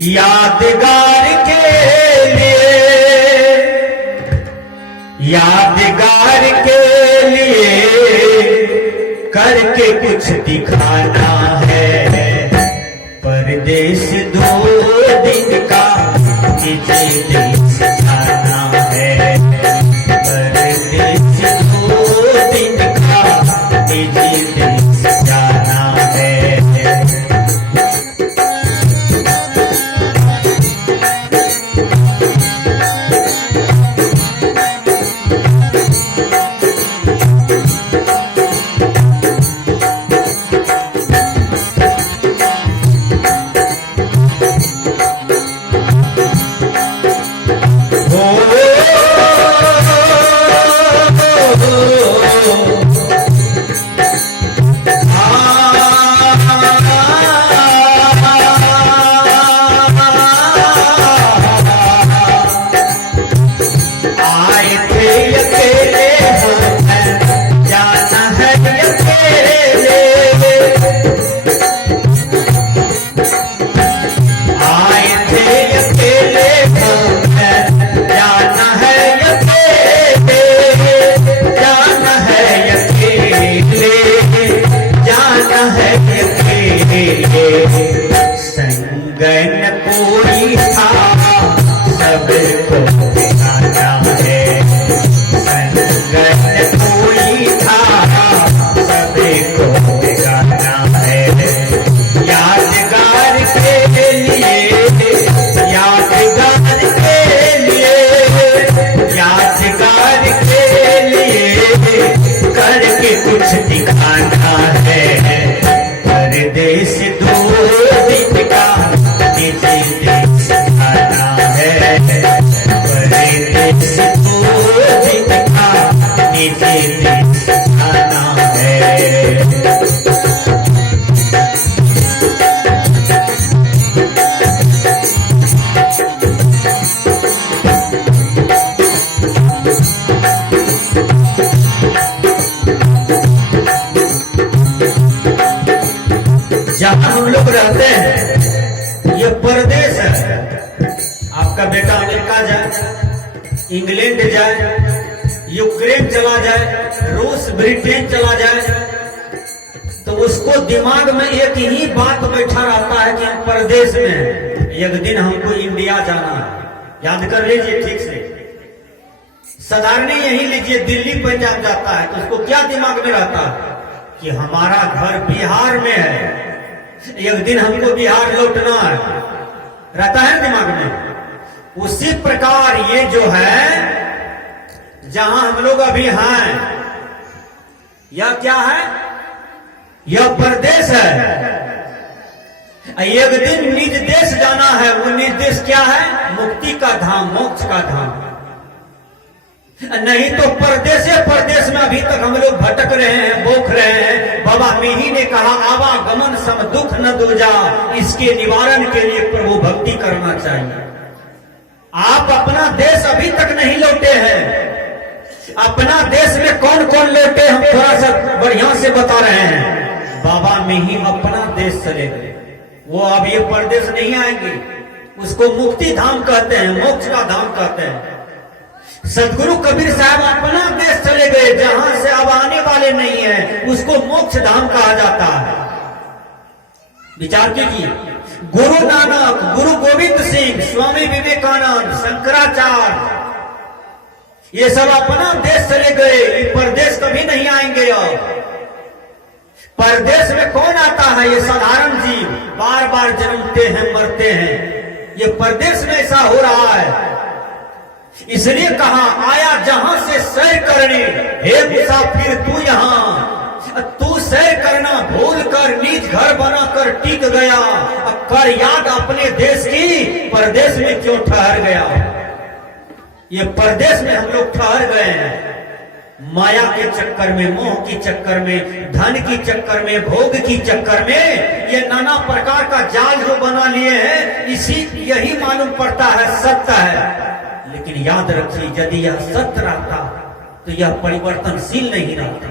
यादगार के लिए, यादगार के लिए करके कुछ दिखाना है। परदेश 2 दिन का मुझे देश जाना है। परदेश 2 दिन का मुझे देश जाना है। संगन कोई था सबको दिखाना है। संगन कोई था सबको दिखाना है। यादगार के लिए, यादगार के लिए, यादगार के लिए करके कुछ दिखाना है। परदेश 2 दिन का मुझे देश जाना है। परदेश 2 दिन का मुझे देश जाना है। जहां हम लोग रहते हैं ये परदेश है। आपका बेटा अमेरिका जाए, इंग्लैंड जाए, यूक्रेन चला जाए, रूस ब्रिटेन चला जाए, तो उसको दिमाग में एक ही बात बैठा रहता है कि हम परदेश में हैं। एक दिन हमको इंडिया जाना है। याद कर लीजिए ठीक से। साधारण यही लीजिए, दिल्ली पंजाब जाता है तो उसको क्या दिमाग में रहता है कि हमारा घर बिहार में है, एक दिन हमको बिहार लौटना है, रहता है दिमाग में। उसी प्रकार ये जो है जहां हम लोग अभी हैं, यह क्या है? यह परदेश है। एक दिन निज देश जाना है। वो निज देश क्या है? मुक्ति का धाम, मोक्ष का धाम। नहीं तो परदेश परदेश में अभी तक हम लोग भटक रहे हैं, भोख रहे हैं। बाबा मिही ने कहा आवागमन सम दुख न दूजा, इसके निवारण के लिए प्रभु भक्ति करना चाहिए। आप अपना देश अभी तक नहीं लौटे हैं। अपना देश में कौन कौन लौटे हम थोड़ा सा बढ़िया से बता रहे हैं। बाबा मिही अपना देश चले गए, वो अब ये परदेश नहीं आएंगे। उसको मुक्ति धाम कहते हैं, मोक्ष का धाम कहते हैं। सदगुरु कबीर साहब अपना देश चले गए, जहां से अब आने वाले नहीं है, उसको मोक्ष धाम कहा जाता है। विचार कीजिए, गुरु नानक, गुरु गोविंद सिंह, स्वामी विवेकानंद, शंकराचार्य, ये सब अपना देश चले गए। ये परदेश कभी नहीं आएंगे। अब परदेश में कौन आता है? ये साधारण जीव बार बार जन्मते हैं, मरते हैं। ये परदेश में ऐसा हो रहा है। इसलिए कहा आया जहां से सैर करने, हे मुसाफिर तू यहाँ, तू सैर करना भूल कर निज घर बनाकर टिक गया। अब कर याद अपने देश की, परदेश में क्यों ठहर गया? ये परदेश में हम लोग ठहर गए हैं। माया के चक्कर में, मोह के चक्कर में, धन की चक्कर में, भोग की चक्कर में ये नाना प्रकार का जाल जो बना लिए हैं, इसी यही मालूम पड़ता है सत्य है। लेकिन याद रखिए, यदि यह सत्य रहता तो यह परिवर्तनशील नहीं रहता,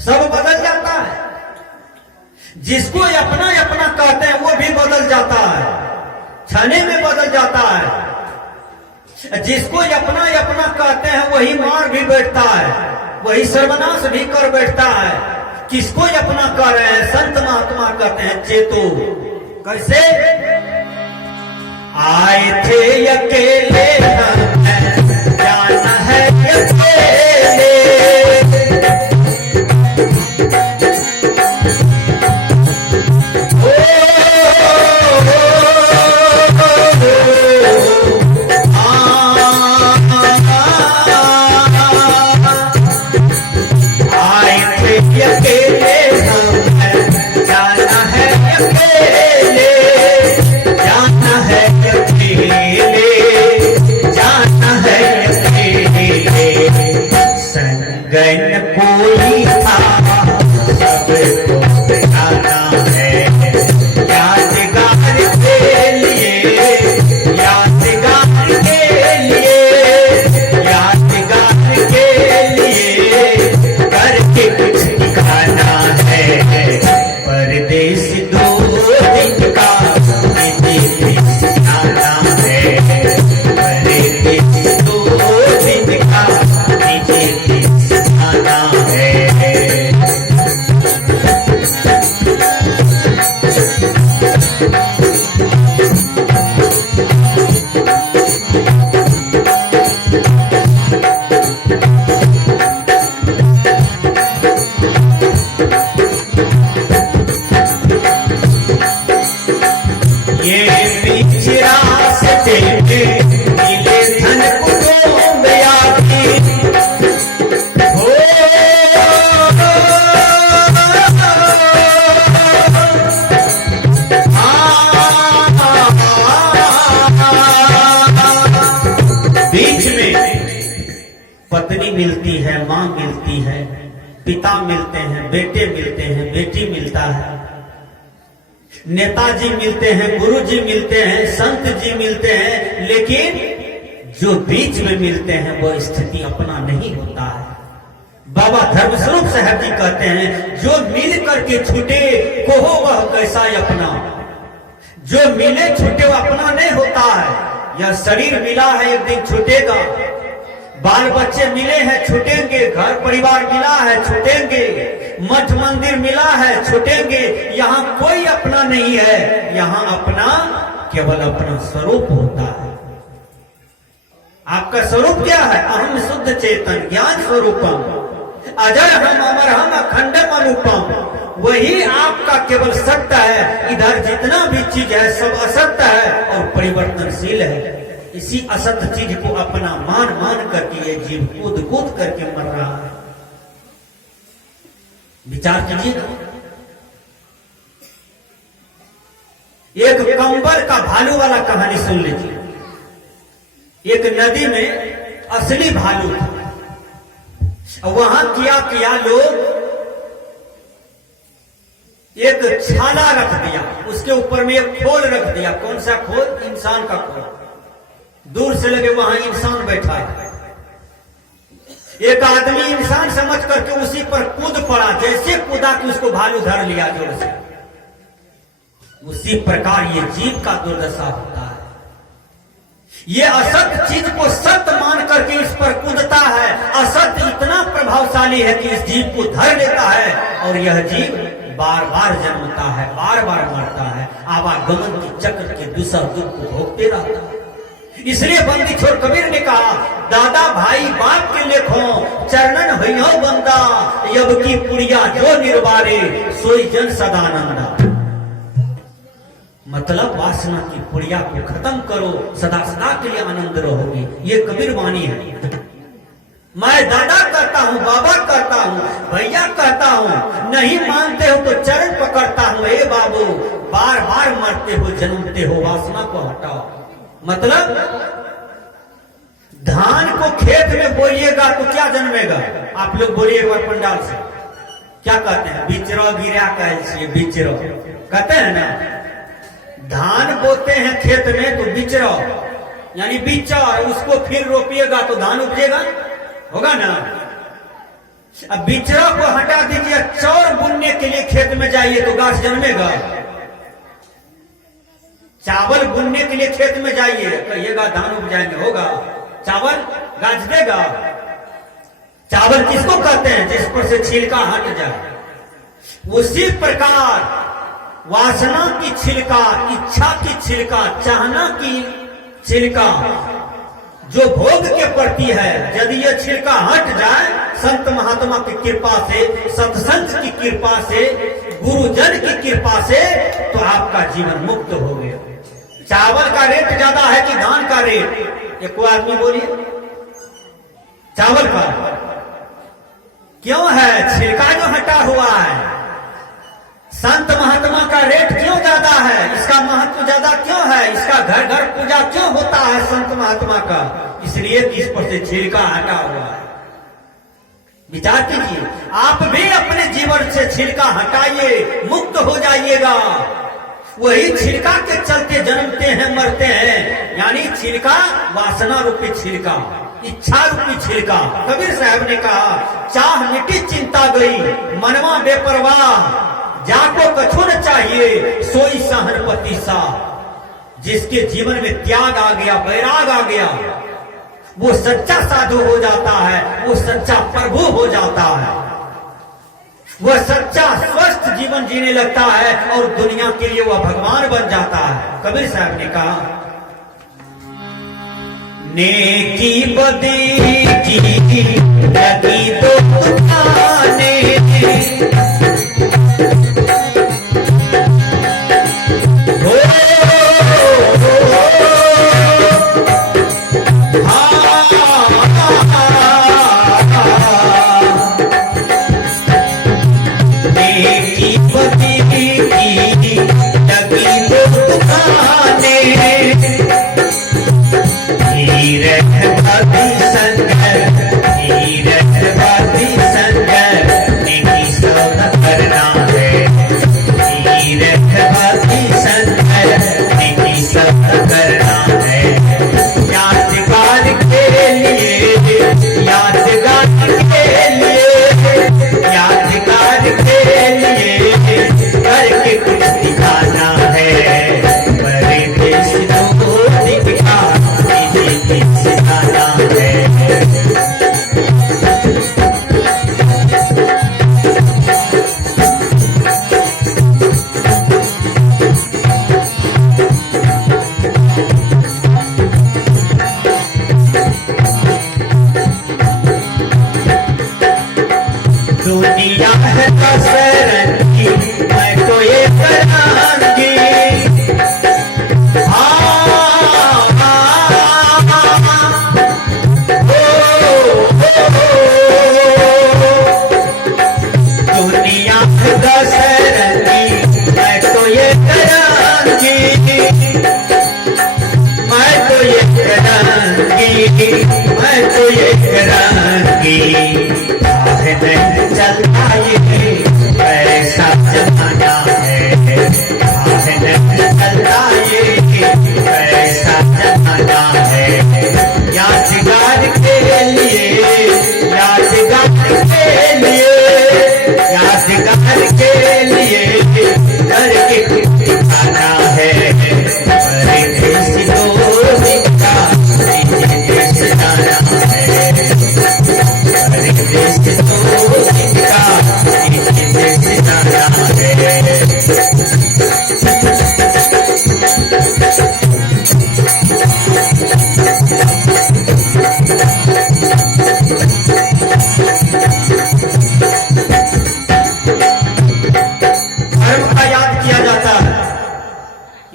सब बदल जाता है। जिसको अपना अपना कहते हैं वो भी बदल जाता है। छाने में बदल जाता है। जिसको अपना अपना कहते हैं वही मार भी बैठता है, वही सर्वनाश भी कर बैठता है। किसको अपना कह रहे हैं? संत महात्मा कहते हैं चेतो। कैसे? आए थे अकेले जाना है अकेले, कोई था सबको दिखाना है, यादगार के लिए, यादगार के लिए, यादगार के लिए करके कुछ दिखाना है। परदेश 2 दिन का विदेश जाना है, परदेश 2 दिन का विदेश जाना है। ये बीच रास्ते पे मिले धन कुटुंब यारी, हो बीच में पत्नी मिलती है, माँ मिलती है, पिता मिलते हैं, बेटे मिलते हैं, बेटी मिलता है, नेताजी मिलते हैं, गुरु जी मिलते हैं, संत जी मिलते हैं, लेकिन जो बीच में मिलते हैं वो स्थिति अपना नहीं होता है। बाबा धर्मस्वरूप साहब जी कहते हैं जो मिल करके छूटे को हो वह कैसा अपना, जो मिले छूटे वो अपना नहीं होता है। यह शरीर मिला है एक दिन छूटेगा, बाल बच्चे मिले हैं छूटेंगे, घर परिवार मिला है छूटेंगे, मठ मंदिर मिला है छूटेंगे। यहाँ कोई अपना नहीं है, यहाँ अपना केवल अपना स्वरूप होता है। आपका स्वरूप क्या है? अहम शुद्ध चेतन ज्ञान स्वरूपम, अजर हम अमर हम अखंडम अनुपम। वही आपका केवल सत्य है। इधर जितना भी चीज है सब असत्य है और परिवर्तनशील है। इसी असत्य चीज को अपना मान मान करके ये जीव कूद कूद करके मर रहा है। विचार कीजिए। एक कंबर का भालू वाला कहानी सुन लीजिए। एक नदी में असली भालू था। वहां किया लोग एक छाला रख दिया, उसके ऊपर में एक खोल रख दिया। कौन सा खोल? इंसान का खोल। दूर से लगे वहां इंसान बैठा है। एक आदमी इंसान समझ करके उसी पर कूद पड़ा, जैसे कूदा कि उसको भालू धर लिया जोर से। उसी प्रकार ये जीव का दुर्दशा होता है। ये असत्य चीज को सत्य मान करके इस पर कूदता है। असत्य इतना प्रभावशाली है कि इस जीव को धर लेता है और यह जीव बार बार जन्मता है, बार बार मरता है, आवागमन के चक्र के दूसरा दुख को भोगते रहता है। इसलिए बंदी छोड़ कबीर ने कहा, दादा भाई बाप के लेखो चरणन भैया बंदा, यब की पुरिया जो निर्वारे सोई जन सदानंदा। मतलब वासना की पुरिया को खत्म करो, सदा सदा के लिए आनंद रहोगे। ये कबीर वाणी है। मैं दादा कहता हूँ, बाबा कहता हूँ, भैया कहता हूँ, नहीं मानते हो तो चरण पकड़ता हूँ। ए बाबू, बार बार मरते हो, जन्मते हो, वासना को हटाओ। मतलब धान को खेत में बोइएगा तो क्या जन्मेगा? आप लोग बोलिए एक बार पंडाल से, क्या कहते हैं? बिचरो गिरा कहते, बिचरो कहते हैं ना। धान बोते हैं खेत में तो बिचरो यानी बीचा, उसको फिर रोपिएगा तो धान उपजेगा, होगा ना। अब बिचरा को हटा दीजिए, चौर बुनने के लिए खेत में जाइए तो गाछ जन्मेगा। चावल बुनने के लिए खेत में जाइए, कहिएगा धान उपजाएंगे, होगा? चावल गाज देगा? चावल किसको कहते हैं? जिस पर से छिलका हट जाए। उसी प्रकार वासना की छिलका, इच्छा की छिलका, चाहना की छिलका जो भोग के प्रति है, यदि यह छिलका हट जाए संत महात्मा की कृपा से, सत्संग की कृपा से, गुरुजन की कृपा से, तो आपका जीवन मुक्त हो गया। चावल का रेट ज्यादा है कि धान का रेट? एक को आदमी बोलिए। चावल का क्यों है? छिलका जो हटा हुआ है। संत महात्मा का रेट क्यों ज्यादा है? इसका महत्व ज्यादा क्यों है? इसका घर घर पूजा क्यों होता है संत महात्मा का? इसलिए कि इस पर से छिलका हटा हुआ है। विचार कीजिए, आप भी अपने जीवन से छिलका हटाइए, मुक्त हो जाइएगा। वही छिलका के चलते जन्मते हैं, मरते हैं। यानी छिलका, वासना रूपी छिलका, इच्छा रूपी छिलका। कबीर साहब ने कहा, चाह मिटी चिंता गई, मनवा बेपरवाह, जाको कछु न चाहिए सोई सहनपति सा। जिसके जीवन में त्याग आ गया, वैराग आ गया, वो सच्चा साधु हो जाता है, वो सच्चा प्रभु हो जाता है, वह सच्चा स्वस्थ जीवन जीने लगता है और दुनिया के लिए वह भगवान बन जाता है। कबीर साहब ने कहा, नेकी बदी की लगी तो तुझाने,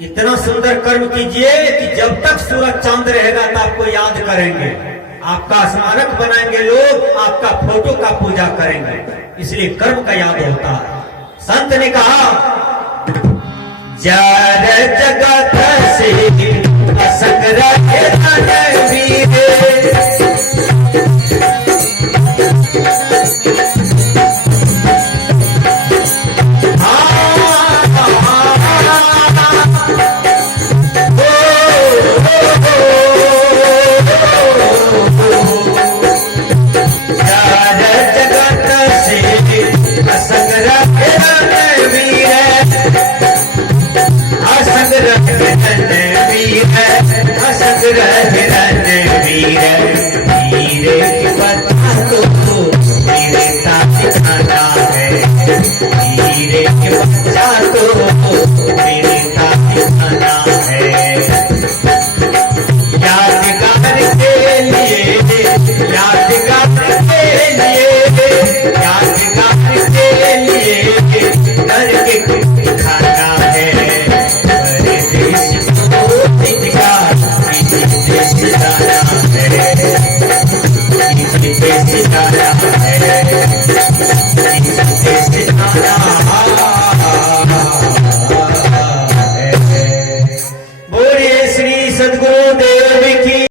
इतना सुंदर कर्म कीजिए कि जब तक सूरज चांद रहेगा तो आपको याद करेंगे, आपका स्मारक बनाएंगे लोग, आपका फोटो का पूजा करेंगे। इसलिए कर्म का याद होता है। संत ने कहा, जार जगत से असंग रहे रणवीर, असंग रहे रहे रणवीर, वीर की बता तो वीरता दिखाना है, वीर की बता तो वीरता दिखाना है। यादगार के लिए, यादगार के लिए, यादगार के लिए करके कुछ दिखाना है। परदेश को दिखा देश जाना है, देश जाना है।